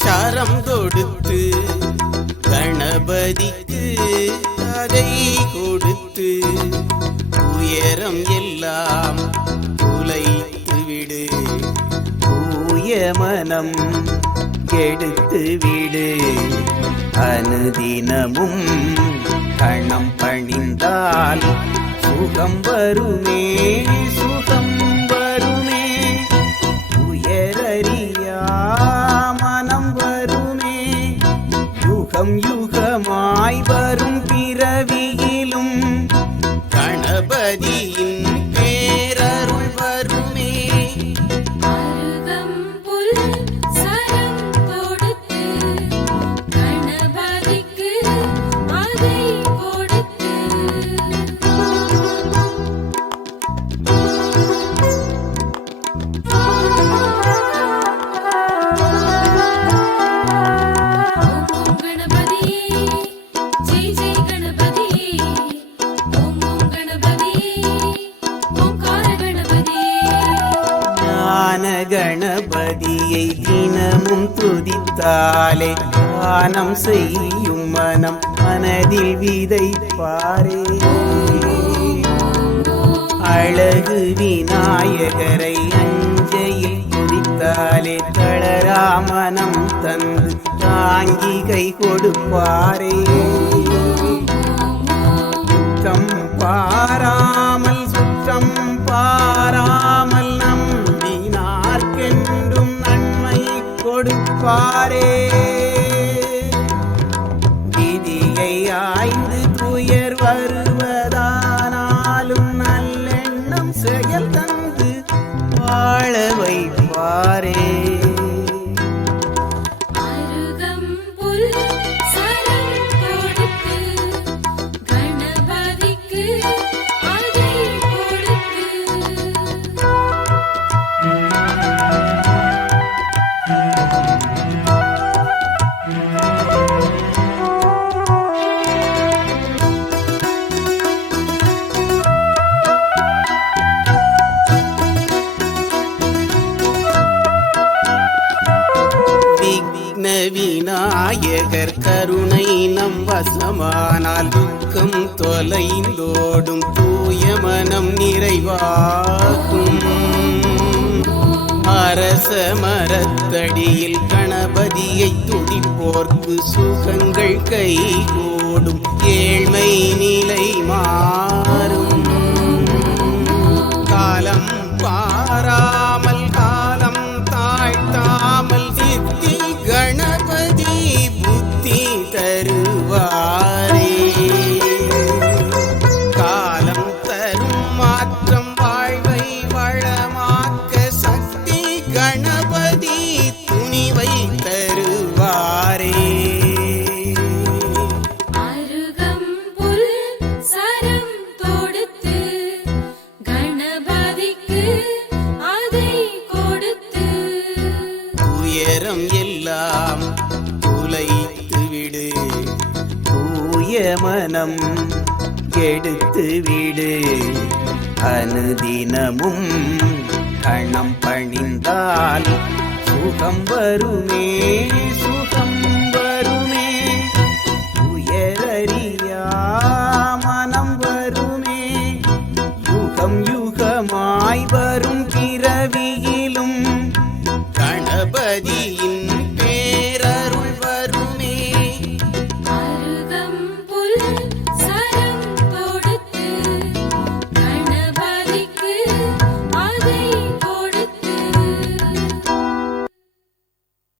சரம் கொடுத்து கணபதிக்கு அதை கொடுத்து உயரம் எல்லாம் குலைத்து விடு. தூய மனம் எடுத்து விடு. அனுதினமும் கணம் பணிந்தால் சுகம் வருமே, சுகம் வருமே. உயரறியா மனம் வருமே. யுகம் யுகமாய் வரும் பிறவியிலும் கணபதியின் பேரருள் வருமே. கணபதியை தினமும் துதித்தாலே தானம் செய்யும் மனம் மனதில் விதைப்பாரே. அழகு விநாயகரை அஞ்சையில் துதித்தாலே தளரா மனம் தந்து தாங்கி கை கொடுப்பாரே. சுற்றம் பாராமல் சுற்றம் பாராமல் நம்பினார்க்கென்றும் நன்மை கொடுப்பாரே. விதியை ஆய்ந்து துயர் வருவதானாலும் நல்லெண்ணம் செயல் தந்து வாழ வைப்பாரே. விநாயகர் கருணை நம் வசமானால் துக்கம் தொலைந்தோடும் தூய மனம் நிறைவாகும். அரச மரத்தடியில் கணபதியை துதிப்போர்க்கு சுகங்கள் கைகூடும், ஏழ்மை நிலை மாறும். காலம் பாராமல் காலம் தாழ்த்தாமல் சித்தி கணபதி புத்தி தருவாரே. காலம் தரும் மாற்றம் வாழ்வை வளமாக்க சக்தி கணபதி துணிவை தருவாரே. உயரம் எல்லாம் குலைத்து விடு. தூய மனம் எடுத்து விடு. அனுதினமும் கணம் பணிந்தால் சுகம் வருமே, சுகம் வருமே. உயரறியா மனம் வருமே. யுகம் யுகமாய் வரும் பிறவியிலும் கணபதியின்